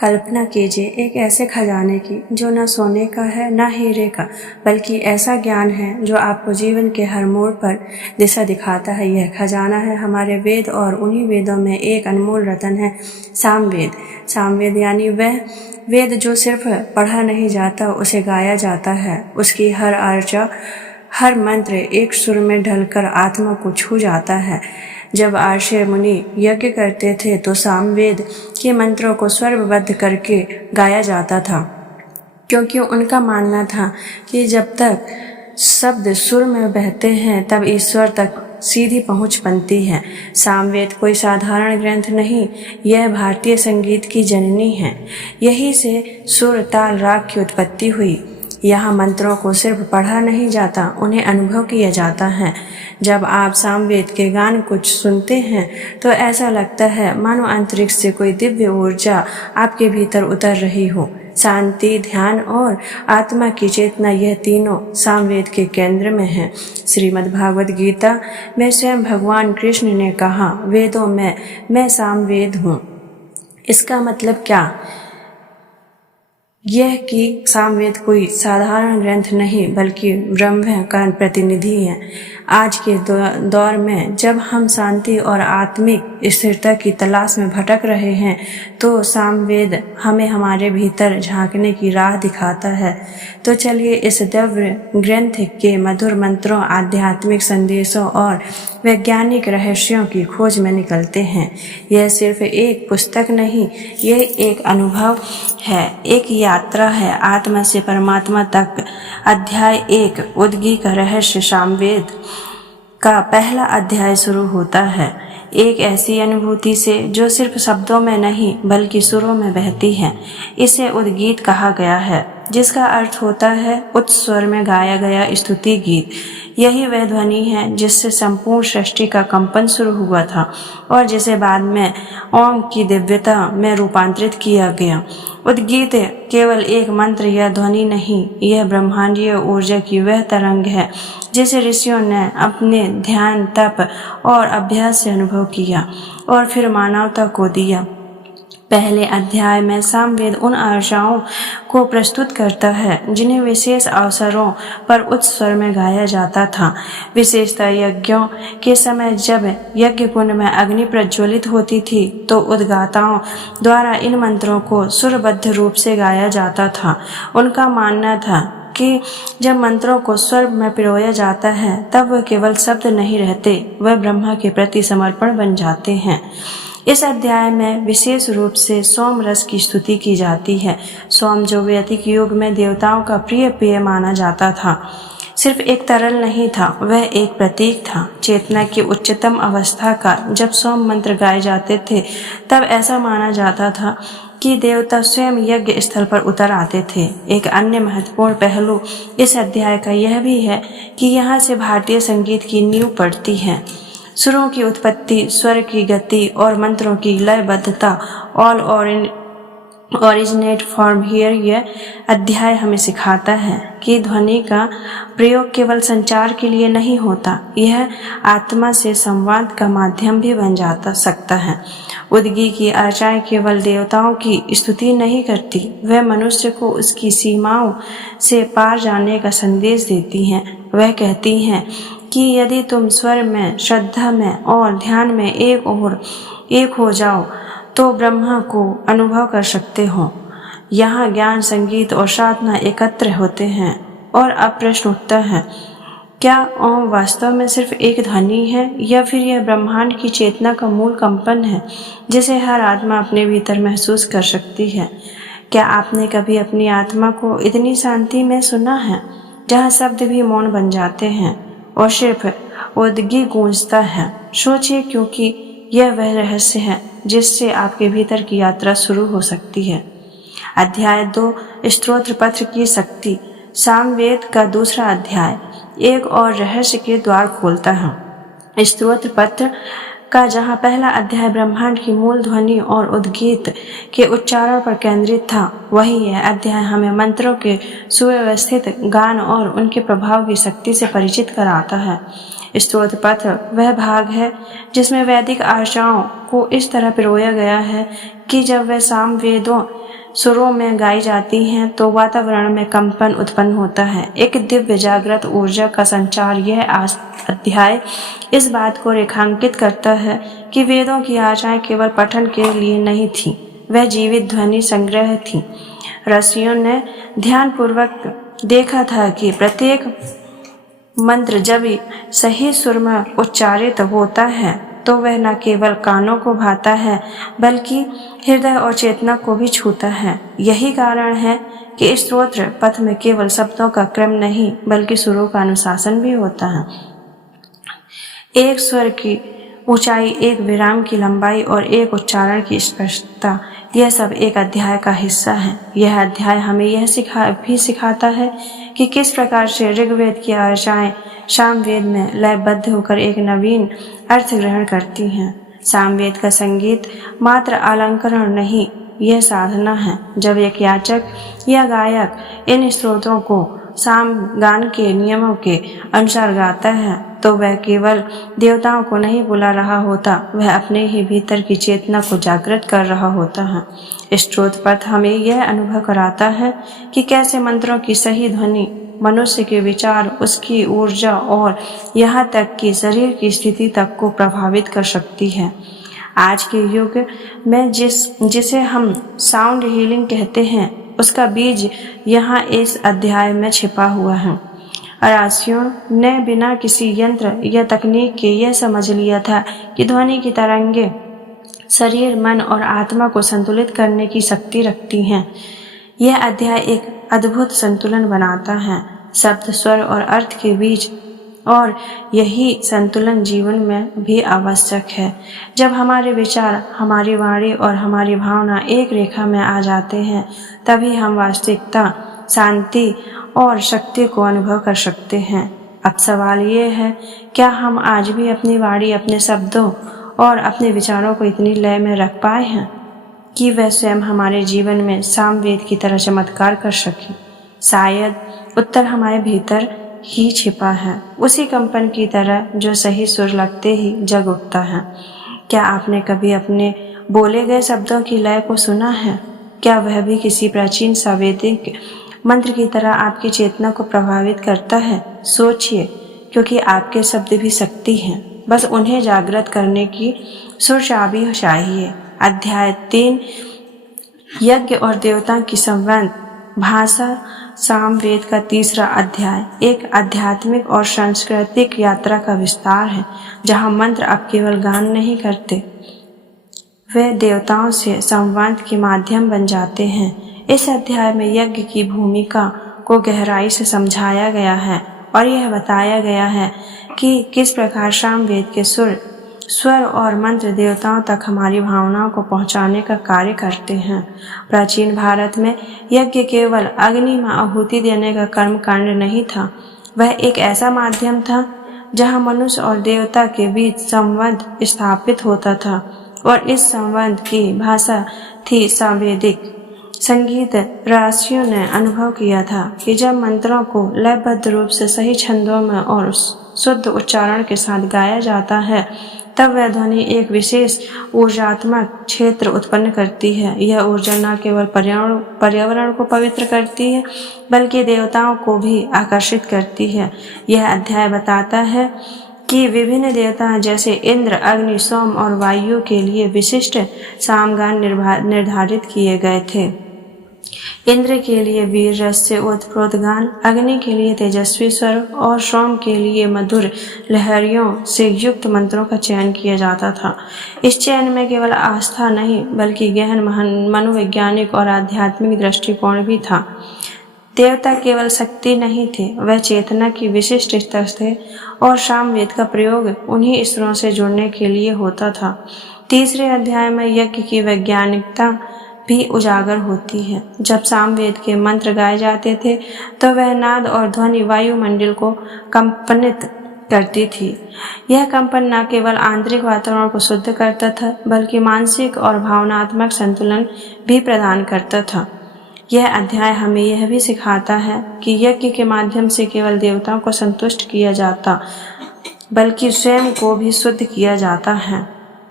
कल्पना कीजिए एक ऐसे खजाने की जो न सोने का है न हीरे का, बल्कि ऐसा ज्ञान है जो आपको जीवन के हर मोड़ पर दिशा दिखाता है। यह खजाना है हमारे वेद, और उन्हीं वेदों में एक अनमोल रतन है सामवेद। सामवेद यानी वह वेद जो सिर्फ पढ़ा नहीं जाता, उसे गाया जाता है। उसकी हर अर्चा, हर मंत्र एक सुर में ढलकर आत्मा को छू जाता है। जब आर्षे मुनि यज्ञ करते थे तो सामवेद के मंत्रों को स्वरबद्ध करके गाया जाता था, क्योंकि उनका मानना था कि जब तक शब्द सुर में बहते हैं तब ईश्वर तक सीधी पहुंच बनती है। सामवेद कोई साधारण ग्रंथ नहीं, यह भारतीय संगीत की जननी है। यही से सुर, ताल, राग की उत्पत्ति हुई। यहाँ मंत्रों को सिर्फ पढ़ा नहीं जाता, उन्हें अनुभव किया जाता है। जब आप सामवेद के गान कुछ सुनते हैं तो ऐसा लगता है मानो अंतरिक्ष से कोई दिव्य ऊर्जा आपके भीतर उतर रही हो। शांति, ध्यान और आत्मा की चेतना, यह तीनों सामवेद के केंद्र में है। श्रीमद् भागवत गीता में स्वयं भगवान कृष्ण ने कहा, वेदों में मैं सामवेद हूँ। इसका मतलब क्या? यह कि सामवेद कोई साधारण ग्रंथ नहीं, बल्कि ब्रह्म का प्रतिनिधि है। आज के दौर में जब हम शांति और आत्मिक स्थिरता की तलाश में भटक रहे हैं, तो सामवेद हमें हमारे भीतर झांकने की राह दिखाता है। तो चलिए इस दिव्य ग्रंथ के मधुर मंत्रों, आध्यात्मिक संदेशों और वैज्ञानिक रहस्यों की खोज में निकलते हैं। यह सिर्फ एक पुस्तक नहीं, यह एक अनुभव है, एक यात्रा है आत्मा से परमात्मा तक। अध्याय 1 उद्गी का रहस्य। सामवेद का पहला अध्याय शुरू होता है एक ऐसी अनुभूति से जो सिर्फ शब्दों में नहीं बल्कि सुरों में बहती है। इसे उद्गीत कहा गया है, जिसका अर्थ होता है उच्च स्वर में गाया गया स्तुति गीत। यही वह ध्वनि है जिससे संपूर्ण सृष्टि का कंपन शुरू हुआ था और जिसे बाद में ओम की दिव्यता में रूपांतरित किया गया। उद्गीत केवल एक मंत्र या ध्वनि नहीं, यह ब्रह्मांडीय ऊर्जा की वह तरंग है जिसे ऋषियों ने अपने ध्यान, तप और अभ्यास से अनुभव किया और फिर मानवता को दिया। पहले अध्याय में सामवेद उन आशाओं को प्रस्तुत करता है जिन्हें विशेष अवसरों पर उच्च स्वर में गाया जाता था। विशेषतः यज्ञों के समय जब यज्ञ कुंड में अग्नि प्रज्वलित होती थी तो उद्गाताओं द्वारा इन मंत्रों को सुरबद्ध रूप से गाया जाता था। उनका मानना था कि जब मंत्रों को स्वर में पिरोया जाता है तब वह केवल शब्द नहीं रहते, वह ब्रह्मा के प्रति समर्पण बन जाते हैं। इस अध्याय में विशेष रूप से सोम रस की स्तुति की जाती है। सोम, जो वैदिक युग में देवताओं का प्रिय पेय माना जाता था, सिर्फ एक तरल नहीं था, वह एक प्रतीक था चेतना की उच्चतम अवस्था का। जब सोम मंत्र गाए जाते थे तब ऐसा माना जाता था कि देवता स्वयं यज्ञ स्थल पर उतर आते थे। एक अन्य महत्वपूर्ण पहलू इस अध्याय का यह भी है कि यहाँ से भारतीय संगीत की नींव पड़ती है। सुरों की उत्पत्ति, स्वर की गति और मंत्रों की लयबद्धता, ऑल ओरिजिनेट फ्रॉम हियर। यह अध्याय हमें सिखाता है कि ध्वनि का प्रयोग केवल संचार के लिए नहीं होता, यह आत्मा से संवाद का माध्यम भी बन सकता है। उद्गी की अर्चाएं केवल देवताओं की स्तुति नहीं करती, वह मनुष्य को उसकी सीमाओं से पार जाने का संदेश देती हैं। वह कहती हैं कि यदि तुम स्वर में, श्रद्धा में और ध्यान में एक हो जाओ तो ब्रह्मा को अनुभव कर सकते हो। यहाँ ज्ञान, संगीत और साधना एकत्र होते हैं। और अब प्रश्न उठता है, क्या ओम वास्तव में सिर्फ एक ध्वनि है या फिर यह ब्रह्मांड की चेतना का मूल कंपन है जिसे हर आत्मा अपने भीतर महसूस कर सकती है? क्या आपने कभी अपनी आत्मा को इतनी शांति में सुना है जहाँ शब्द भी मौन बन जाते हैं और सिर्फ उद्गी गूंजता है? सोचिए, क्योंकि यह वह रहस्य है जिससे आपके भीतर की यात्रा शुरू हो सकती है। अध्याय 2 स्तोत्र पत्र की शक्ति। सामवेद का दूसरा अध्याय एक और रहस्य के द्वार खोलता है। स्तोत्र पत्र का जहाँ पहला अध्याय ब्रह्मांड की मूल ध्वनि और उद्गीत के उच्चारण पर केंद्रित था, वहीं यह अध्याय हमें मंत्रों के सुव्यवस्थित गान और उनके प्रभाव की शक्ति से परिचित कराता है। स्तोत्र पत्र वह भाग है जिसमें वैदिक आशाओं को इस तरह पिरोया गया है कि जब वह सामवेदों सुरों में गाई जाती हैं तो वातावरण में कंपन उत्पन्न होता है। एक दिव्य जागृत ऊर्जा का संचार। यह अध्याय इस बात को रेखांकित करता है कि वेदों की आशाएं केवल पठन के लिए नहीं थी, वह जीवित ध्वनि संग्रह थी। ऋषियों ने ध्यानपूर्वक देखा था कि प्रत्येक मंत्र जब सही सुर में उच्चारित होता है तो वह न केवल कानों को भाता है बल्कि हृदय और चेतना को भी छूता है। यही कारण है कि इस स्तोत्र पथ में केवल शब्दों का क्रम नहीं बल्कि सुरों का अनुशासन भी होता है। एक स्वर की ऊंचाई, एक विराम की लंबाई और एक उच्चारण की स्पष्टता, यह सब एक अध्याय का हिस्सा है। यह अध्याय हमें यह सिखाता है कि किस प्रकार से ऋग्वेद की आशाएं सामवेद में लयबद्ध होकर एक नवीन अर्थ ग्रहण करती हैं। सामवेद का संगीत मात्र अलंकरण नहीं, यह साधना है। जब एक याचक या गायक इन स्त्रोतों को सामगान के नियमों के अनुसार गाता है तो वह केवल देवताओं को नहीं बुला रहा होता, वह अपने ही भीतर की चेतना को जागृत कर रहा होता है। स्तोत्र पथ हमें यह अनुभव कराता है कि कैसे मंत्रों की सही ध्वनि मनुष्य के विचार, उसकी ऊर्जा और यहाँ तक कि शरीर की स्थिति तक को प्रभावित कर सकती है। आज के युग में जिसे हम साउंड हीलिंग कहते हैं, उसका बीज यहाँ इस अध्याय में छिपा हुआ है। अरासियों ने बिना किसी यंत्र या तकनीक के यह समझ लिया था कि ध्वनि की तरंगे शरीर, मन और आत्मा को संतुलित करने की शक्ति रखती हैं। यह अध्याय एक अद्भुत संतुलन बनाता है शब्द, स्वर और अर्थ के बीच, और यही संतुलन जीवन में भी आवश्यक है। जब हमारे विचार, हमारी वाणी और हमारी भावना एक रेखा में आ जाते हैं, तभी हम वास्तविकता, शांति और शक्ति को अनुभव कर सकते हैं। अब सवाल ये है, क्या हम आज भी अपनी वाणी, अपने शब्दों और अपने विचारों को इतनी लय में रख पाए हैं कि वह स्वयं हमारे जीवन में सामवेद की तरह चमत्कार कर सके? शायद उत्तर हमारे भीतर ही छिपा है, उसी कंपन की तरह जो सही सुर लगते ही जग उठता है। क्या आपने कभी अपने बोले गए शब्दों की लय को सुना है? क्या वह भी किसी प्राचीन सावेदिक मंत्र की तरह आपकी चेतना को प्रभावित करता है? सोचिए, क्योंकि आपके शब्द भी शक्ति हैं, बस उन्हें जागृत करने की सुर चाबी चाहिए। अध्याय 3, यज्ञ और देवता की संबंध भाषा, सामवेद का तीसरा अध्याय एक आध्यात्मिक और सांस्कृतिक यात्रा का विस्तार है, जहाँ मंत्र अब केवल गान नहीं करते, वे देवताओं से संवाद के माध्यम बन जाते हैं। इस अध्याय में यज्ञ की भूमिका को गहराई से समझाया गया है और यह बताया गया है कि किस प्रकार सामवेद के स्वर और मंत्र देवताओं तक हमारी भावनाओं को पहुंचाने का कार्य करते हैं। प्राचीन भारत में यज्ञ केवल अग्नि में आहुति देने का कर्मकांड नहीं था, वह एक ऐसा माध्यम था जहां मनुष्य और देवता के बीच संबंध स्थापित होता था, और इस संबंध की भाषा थी सामवेदिक संगीत। ऋषियों ने अनुभव किया था कि जब मंत्रों को लयबद्ध रूप से सही छंदों में और शुद्ध उच्चारण के साथ गाया जाता है, तब वह ध्वनि एक विशेष ऊर्जात्मक क्षेत्र उत्पन्न करती है। यह ऊर्जा न केवल पर्यावरण को पवित्र करती है, बल्कि देवताओं को भी आकर्षित करती है। यह अध्याय बताता है कि विभिन्न देवता जैसे इंद्र, अग्नि, सोम और वायु के लिए विशिष्ट सामगान निर्धारित किए गए थे। इंद्र के लिए वीर रस से ओतप्रोत गान, अग्नि के लिए तेजस्वी स्वर और सोम के लिए मधुर लहरियों से युक्त मंत्रों का चयन किया जाता था। इस चयन में केवल आस्था नहीं बल्कि गहन मनोवैज्ञानिक और आध्यात्मिक दृष्टिकोण भी था। देवता केवल शक्ति नहीं थे, वह चेतना की विशिष्ट स्तर थे और सामवेद का प्रयोग उन्हीं स्तरों से जुड़ने के लिए होता था। तीसरे अध्याय में यज्ञ की वैज्ञानिकता भी उजागर होती है। जब सामवेद के मंत्र गाए जाते थे तो वह नाद और ध्वनि वायुमंडल को कंपनित करती थी। यह कंपन न केवल आंतरिक वातावरण को शुद्ध करता था बल्कि मानसिक और भावनात्मक संतुलन भी प्रदान करता था। यह अध्याय हमें यह भी सिखाता है कि यज्ञ के माध्यम से केवल देवताओं को संतुष्ट किया जाता बल्कि स्वयं को भी शुद्ध किया जाता है।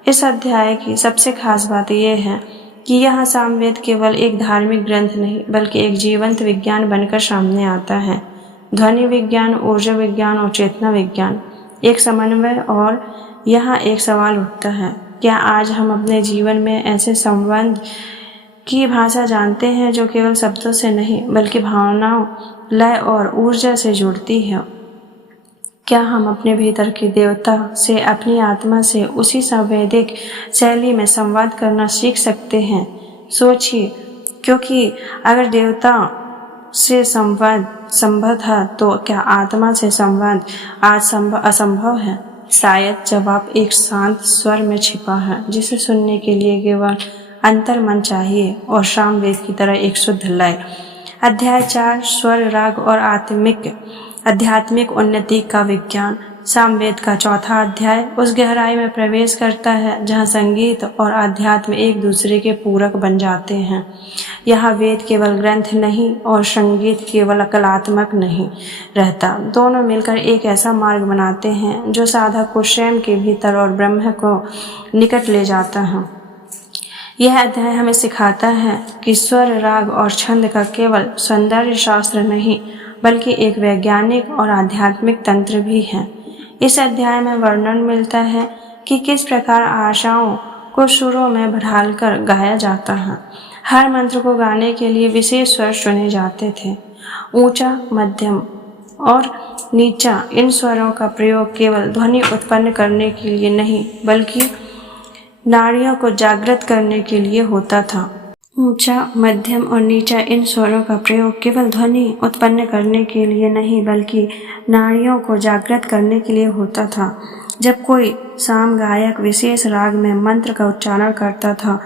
इस अध्याय की सबसे खास बात यह है कि यह सामवेद केवल एक धार्मिक ग्रंथ नहीं बल्कि एक जीवंत विज्ञान बनकर सामने आता है। ध्वनि विज्ञान, ऊर्जा विज्ञान और चेतना विज्ञान एक समन्वय। और यहाँ एक सवाल उठता है, क्या आज हम अपने जीवन में ऐसे संबंध की भाषा जानते हैं जो केवल शब्दों से नहीं बल्कि भावनाओं, लय और ऊर्जा से जुड़ती है? क्या हम अपने भीतर की देवता से, अपनी आत्मा से उसी संवैदिक शैली में संवाद करना सीख सकते हैं? सोचिए, क्योंकि अगर देवता से संवाद संभव था तो क्या आत्मा से संवाद आज असंभव है? शायद जवाब एक शांत स्वर में छिपा है, जिसे सुनने के लिए केवल अंतर मन चाहिए और सामवेद की तरह एक शुद्ध लय। अध्याय 4 स्वर, राग और आध्यात्मिक उन्नति का विज्ञान। सामवेद का चौथा अध्याय उस गहराई में प्रवेश करता है जहाँ संगीत और आध्यात्म एक दूसरे के पूरक बन जाते हैं। यहाँ वेद केवल ग्रंथ नहीं और संगीत केवल कलात्मक नहीं रहता, दोनों मिलकर एक ऐसा मार्ग बनाते हैं जो साधक को स्वयं के भीतर और ब्रह्म को निकट ले जाता है। यह अध्याय हमें सिखाता है कि स्वर, राग और छंद का केवल सौंदर्य शास्त्र नहीं बल्कि एक वैज्ञानिक और आध्यात्मिक तंत्र भी है। इस अध्याय में वर्णन मिलता है कि किस प्रकार आशाओं को सुरों में ढालकर गाया जाता है। हर मंत्र को गाने के लिए विशेष स्वर चुने जाते थे। ऊंचा, मध्यम और नीचा, इन स्वरों का प्रयोग केवल ध्वनि उत्पन्न करने के लिए नहीं बल्कि नाड़ियों को जागृत करने के लिए होता था। ऊंचा, मध्यम और नीचा, इन स्वरों का प्रयोग केवल ध्वनि उत्पन्न करने के लिए नहीं बल्कि नाड़ियों को जागृत करने के लिए होता था। जब कोई साम गायक विशेष राग में मंत्र का उच्चारण करता था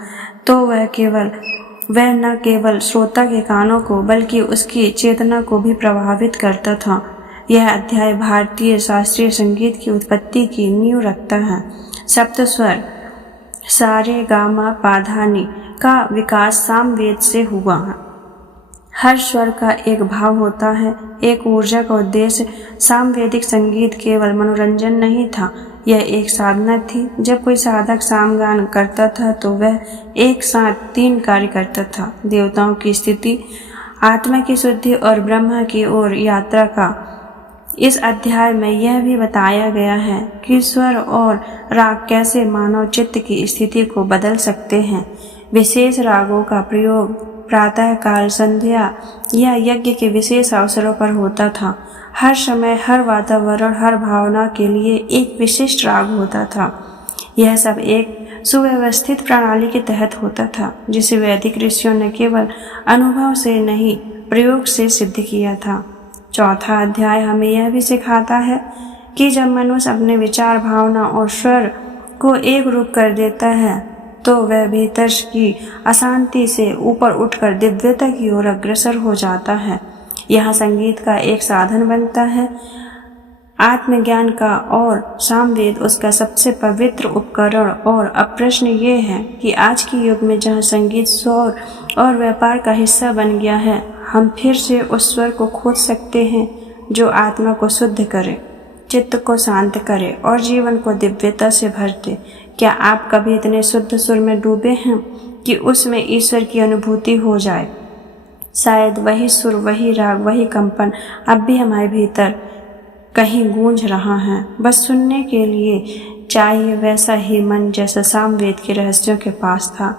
तो वह न केवल श्रोता के कानों को बल्कि उसकी चेतना को भी प्रभावित करता था। यह अध्याय भारतीय शास्त्रीय संगीत की उत्पत्ति की नींव रखता है। सप्त स्वर सा रे गा मा पा धा नी का विकास सामवेद से हुआ है। हर स्वर का एक भाव होता है, एक ऊर्जा का उद्देश्य। सामवेदिक संगीत केवल मनोरंजन नहीं था, यह एक साधना थी। जब कोई साधक सामगान करता था तो वह एक साथ 3 कार्य करता था: देवताओं की स्थिति, आत्मा की शुद्धि और ब्रह्मा की ओर यात्रा का। इस अध्याय में यह भी बताया गया है कि स्वर और राग कैसे मानव चित्त की स्थिति को बदल सकते हैं। विशेष रागों का प्रयोग प्रातःकाल, संध्या या यज्ञ के विशेष अवसरों पर होता था। हर समय, हर वातावरण, हर भावना के लिए एक विशिष्ट राग होता था। यह सब एक सुव्यवस्थित प्रणाली के तहत होता था, जिसे वैदिक ऋषियों ने केवल अनुभव से नहीं प्रयोग से सिद्ध किया था। चौथा अध्याय हमें यह भी सिखाता है कि जब मनुष्य अपने विचार, भावना और स्वर को एक रूप कर देता है तो वह भीतर की अशांति से ऊपर उठकर दिव्यता की ओर अग्रसर हो जाता है। यह संगीत का एक साधन बनता है, आत्मज्ञान का, और सामवेद उसका सबसे पवित्र उपकरण। और अब प्रश्न ये है कि आज के युग में जहाँ संगीत स्वर और व्यापार का हिस्सा बन गया है, हम फिर से उस स्वर को खोज सकते हैं जो आत्मा को शुद्ध करे, चित्त को शांत करे और जीवन को दिव्यता से भर दे। क्या आप कभी इतने शुद्ध सुर में डूबे हैं कि उसमें ईश्वर की अनुभूति हो जाए? शायद वही सुर, वही राग, वही कंपन अब भी हमारे भीतर कहीं गूंज रहा है। बस सुनने के लिए चाहिए वैसा ही मन जैसा सामवेद के रहस्यों के पास था।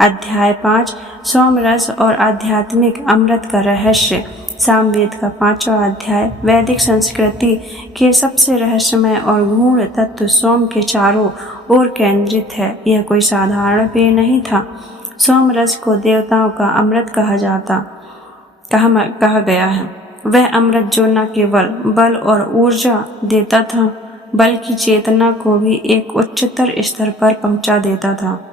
अध्याय 5 सोमरस और आध्यात्मिक अमृत का रहस्य। सामवेद का 5वां अध्याय वैदिक संस्कृति के सबसे रहस्यमय और गूढ़ तत्व सोम के चारों ओर केंद्रित है। यह कोई साधारण पेय नहीं था। सोमरस को देवताओं का अमृत कहा गया है। वह अमृत जो न केवल बल और ऊर्जा देता था बल्कि चेतना को भी एक उच्चतर स्तर पर पहुंचा देता था।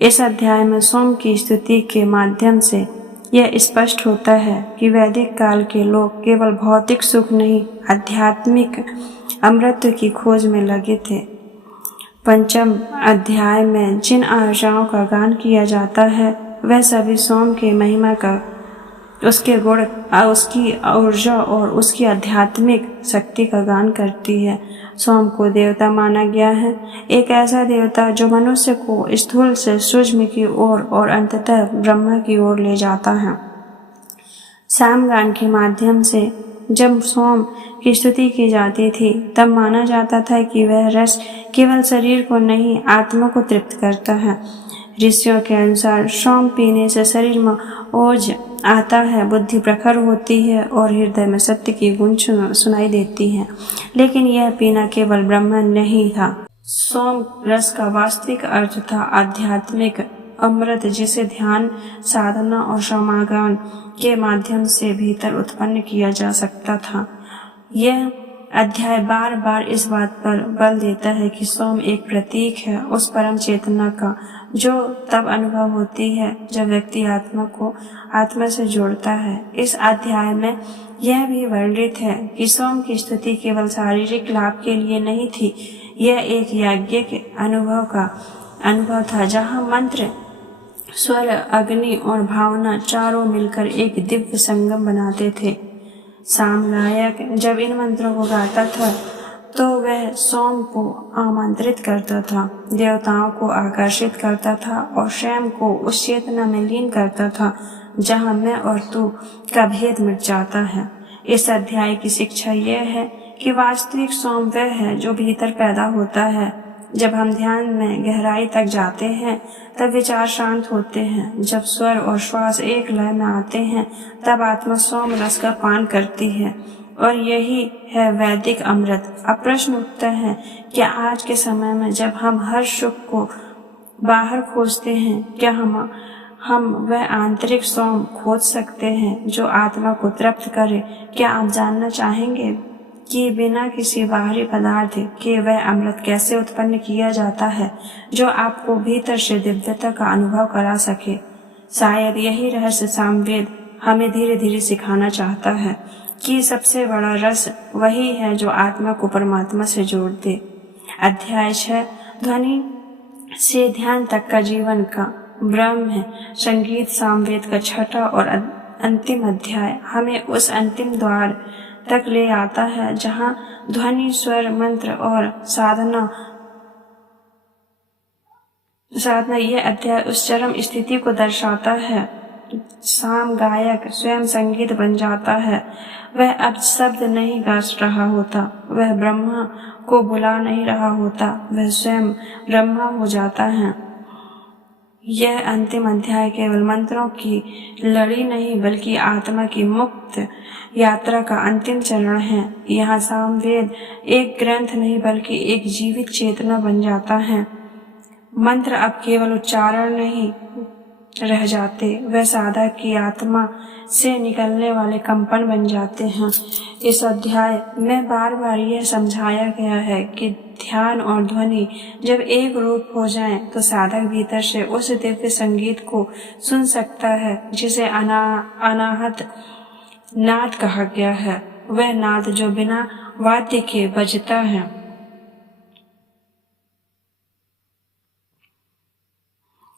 इस अध्याय में सोम की स्तुति के माध्यम से यह स्पष्ट होता है कि वैदिक काल के लोग केवल भौतिक सुख नहीं, आध्यात्मिक अमृत की खोज में लगे थे। 5वें अध्याय में जिन आशाओं का गान किया जाता है वह सभी सोम के महिमा का उसके गुण, उसकी ऊर्जा और उसकी आध्यात्मिक शक्ति का गान करती है। सोम को देवता माना गया है, एक ऐसा देवता जो मनुष्य को स्थूल से सूक्ष्म की ओर और अंततः ब्रह्म की ओर ले जाता है। सामगान के माध्यम से जब सोम की स्तुति की जाती थी तब माना जाता था कि वह रस केवल शरीर को नहीं आत्मा को तृप्त करता है। ऋषियों के अनुसार सोम पीने से शरीर में ओज आता है, बुद्धि प्रखर होती है और हृदय में सत्य की गूंज सुनाई देती है। लेकिन यह पीना केवल ब्रह्म नहीं था। सोम रस का वास्तविक अर्थ था आध्यात्मिक अमृत, जिसे ध्यान, साधना और समागम के माध्यम से भीतर उत्पन्न किया जा सकता था। यह अध्याय बार बार इस बात पर बल देता है कि सोम एक प्रतीक है उस परम चेतना का जो तब अनुभव होती है जब व्यक्ति आत्मा को आत्मा से जोड़ता है। इस अध्याय में यह भी वर्णित है कि सोम की स्तुति केवल शारीरिक लाभ के लिए नहीं थी, यह एक यज्ञिक अनुभव था जहाँ मंत्र, स्वर, अग्नि और भावना चारों मिलकर एक दिव्य संगम बनाते थे। सामगायक जब इन मंत्रों को गाता था तो वह सोम को आमंत्रित करता था, देवताओं को आकर्षित करता था और स्वयं को उस चेतना में लीन करता था जहाँ मैं और तू का भेद मिट जाता है। इस अध्याय की शिक्षा यह है कि वास्तविक सोम वह है जो भीतर पैदा होता है। जब हम ध्यान में गहराई तक जाते हैं तब विचार शांत होते हैं। जब स्वर और श्वास एक लय में आते हैं तब आत्मा सोम रस का पान करती है और यही है वैदिक अमृत। अब प्रश्न उठता है कि आज के समय में जब हम हर सुख को बाहर खोजते हैं, क्या हम वह आंतरिक सोम खोज सकते हैं जो आत्मा को तृप्त करे? क्या आप जानना चाहेंगे कि बिना किसी बाहरी पदार्थ के वह अमृत कैसे उत्पन्न किया जाता है जो आपको भीतर से दिव्यता का अनुभव करा सके? शायद यही रहस्य सामवेद हमें धीरे धीरे सिखाना चाहता है कि सबसे बड़ा रस वही है जो आत्मा को परमात्मा से जोड़ दे। अध्याय 6 ध्वनि से ध्यान तक का जीवन का ब्रह्म संगीत सामवेद का छठा और अंतिम अध्याय हमें उस अंतिम द्वार तक ले आता है जहाँ ध्वनि, स्वर, मंत्र और साधना यह अध्याय उस चरम स्थिति को दर्शाता है। साम गायक स्वयं संगीत बन जाता है। वह अब शब्द नहीं गा रहा होता, वह ब्रह्मा को बुला नहीं रहा होता, वह स्वयं ब्रह्मा हो जाता है। यह अंतिम अध्याय केवल मंत्रों की लड़ी नहीं बल्कि आत्मा की मुक्त यात्रा का अंतिम चरण है। यहाँ सामवेद एक ग्रंथ नहीं बल्कि एक जीवित चेतना बन जाता है। मंत्र अब केवल उच्चारण नहीं रह जाते, वह साधक की आत्मा से निकलने वाले कंपन बन जाते हैं। इस अध्याय में बार बार यह समझाया गया है कि ध्यान और ध्वनि जब एक रूप हो जाएं, तो साधक भीतर से उस दिव्य संगीत को सुन सकता है जिसे अनाहत नाद कहा गया है। वह नाद जो बिना वाद्य के बजता है।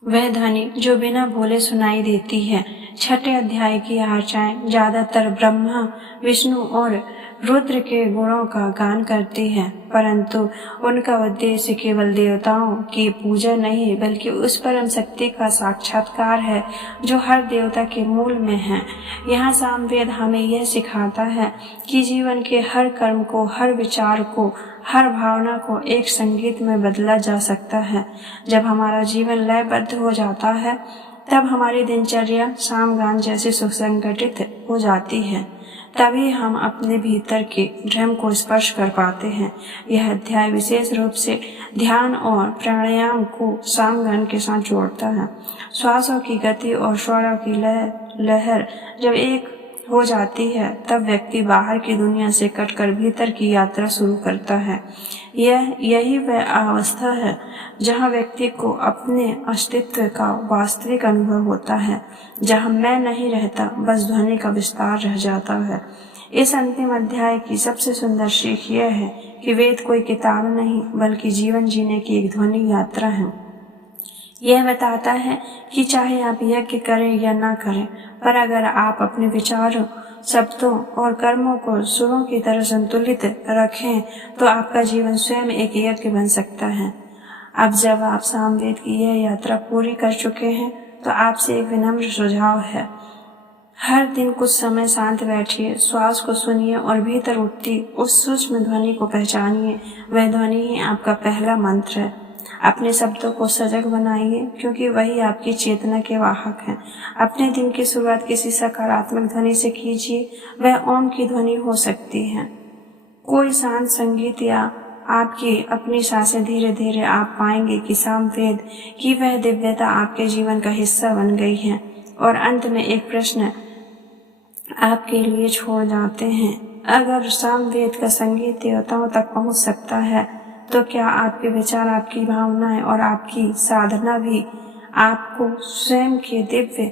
वह ध्वनि जो बिना बोले सुनाई देती है। छठे अध्याय की आचाएं ज्यादातर ब्रह्मा, विष्णु और रुद्र के गुणों का गान करती है, परंतु उनका उद्देश्य केवल देवताओं की पूजा नहीं बल्कि उस परम शक्ति का साक्षात्कार है जो हर देवता के मूल में है। यहाँ सामवेद हमें यह सिखाता है कि जीवन के हर कर्म को, हर विचार को, हर भावना को एक संगीत में बदला जा सकता है। जब हमारा जीवन लयबद्ध हो जाता है तब हमारी दिनचर्या सामगान जैसी सुसंगठित हो जाती है। तभी हम अपने भीतर के भ्रम को स्पर्श कर पाते हैं। यह अध्याय विशेष रूप से ध्यान और प्राणायाम को सामगान के साथ जोड़ता है। श्वासों की गति और स्वरों की लहर जब एक हो जाती है तब व्यक्ति बाहर की दुनिया से कटकर भीतर की यात्रा शुरू करता है। यही वह अवस्था है जहाँ व्यक्ति को अपने अस्तित्व का वास्तविक अनुभव होता है, जहाँ मैं नहीं रहता, बस ध्वनि का विस्तार रह जाता है। इस अंतिम अध्याय की सबसे सुंदर सीख यह है कि वेद कोई किताब नहीं बल्कि जीवन जीने की एक ध्वनि यात्रा है। यह बताता है कि चाहे आप यज्ञ करें या ना करें, पर अगर आप अपने विचारों, शब्दों और कर्मों को सुरों की तरह संतुलित रखें तो आपका जीवन स्वयं एक यज्ञ बन सकता है। अब जब आप सामवेद की यह यात्रा पूरी कर चुके हैं तो आपसे एक विनम्र सुझाव है। हर दिन कुछ समय शांत बैठिए, श्वास को सुनिए और भीतर उठती उस सूक्ष्म ध्वनि को पहचानिए। वह ध्वनि ही आपका पहला मंत्र है। अपने शब्दों को सजग बनाइए क्योंकि वही आपकी चेतना के वाहक हैं। अपने दिन की शुरुआत किसी सकारात्मक ध्वनि से कीजिए। वह ओम की ध्वनि हो सकती है, कोई शांत संगीत या आपकी अपनी सांसें। धीरे धीरे आप पाएंगे कि सामवेद की वह दिव्यता आपके जीवन का हिस्सा बन गई है। और अंत में एक प्रश्न आपके लिए छोड़ जाते हैं। अगर सामवेद का संगीत देवताओं तक पहुंच सकता है तो क्या आपके विचार, आपकी भावनाएं और आपकी साधना भी आपको स्वयं के दिव्य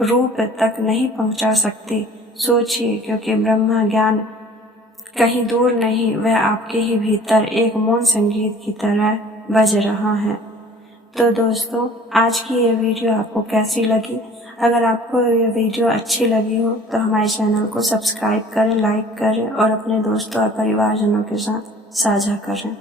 रूप तक नहीं पहुंचा सकती? सोचिए, क्योंकि ब्रह्म ज्ञान कहीं दूर नहीं, वह आपके ही भीतर एक मौन संगीत की तरह बज रहा है। तो दोस्तों, आज की ये वीडियो आपको कैसी लगी? अगर आपको ये वीडियो अच्छी लगी हो तो हमारे चैनल को सब्सक्राइब करें, लाइक करें और अपने दोस्तों और परिवारजनों के साथ साझा करें।